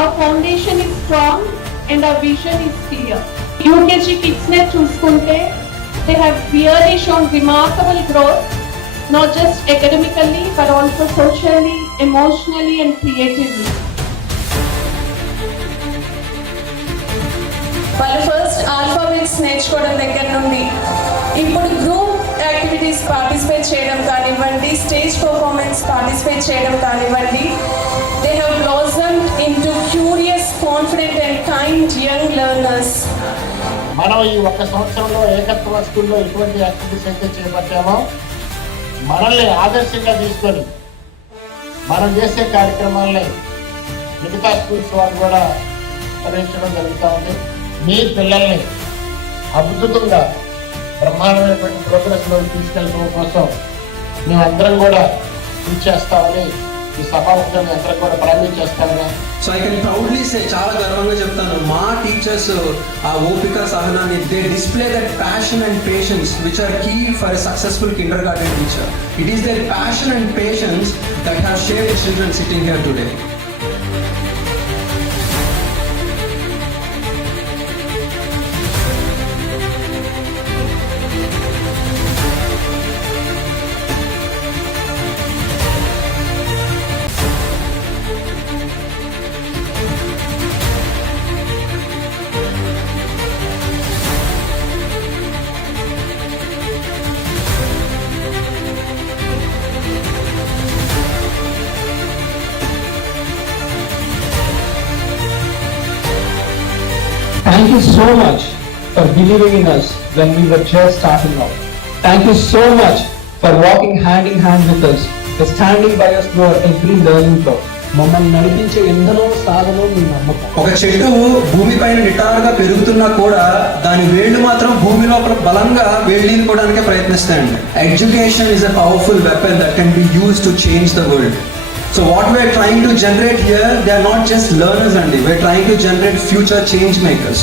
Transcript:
our foundation is strong and our vision is clear. UKG kids ne chuskunte, they have really shown remarkable growth, not just academically but also socially, emotionally and creatively. వాళ్ళ first alphabets నేర్చుకోవడం దగ్గర నుండి ఇప్పుడు group activities participate చేయడం కానివ్వండి, stage performance participate చేయడం కానివ్వండి, they have blossomed into curious, confident and kind young learners. మనం ఈ ఒక్క సంవత్సరంలో ఏకత్వ స్కూల్లో ఎటువంటి యాక్టివిటీస్ అయితే చేపట్టామో మనల్ని ఆదర్శంగా తీసుకొని మనం చేసే కార్యక్రమాలని మిగతా స్కూల్స్ వాళ్ళు కూడా నిర్వహించడం జరుగుతూ ఉంది. మీ పిల్లల్ని అద్భుతంగా బ్రహ్మాండమైనటువంటి ప్రోగ్రెస్లో తీసుకెళ్ళడం కోసం మేమందరం కూడా కృషి చేస్తామని ఈ సభాముఖంగా మీ అందరం కూడా ప్రారంభం చేస్తామని. So I can proudly say, చాలా గర్వంగా చెప్తాను, మా టీచర్స్ ఆ ఓపిక సహనాన్ని, they display that passion and patience which are key for a successful kindergarten teacher. It is their passion and patience that have shaped children sitting here today. Thank you so much for believing in us when we were just starting out. Thank you so much for walking hand in hand with us, for standing by us through our every learning curve. మమ్మల్ని నడిపించే ఎందరో సాధనలో మీ నమ్మకం. ఒక చెట్టు భూమిపైన నిటారుగా పెరుగుతున్నా కూడా దాని వేళ్ళు మాత్రం భూమి లోపల బలంగా వేళ్ళీనుకోవడానికే ప్రయత్నిస్తాయండి. Education is a powerful weapon that can be used to change the world. So what we are trying to generate here, they are not just learners only. We are trying to generate future change makers.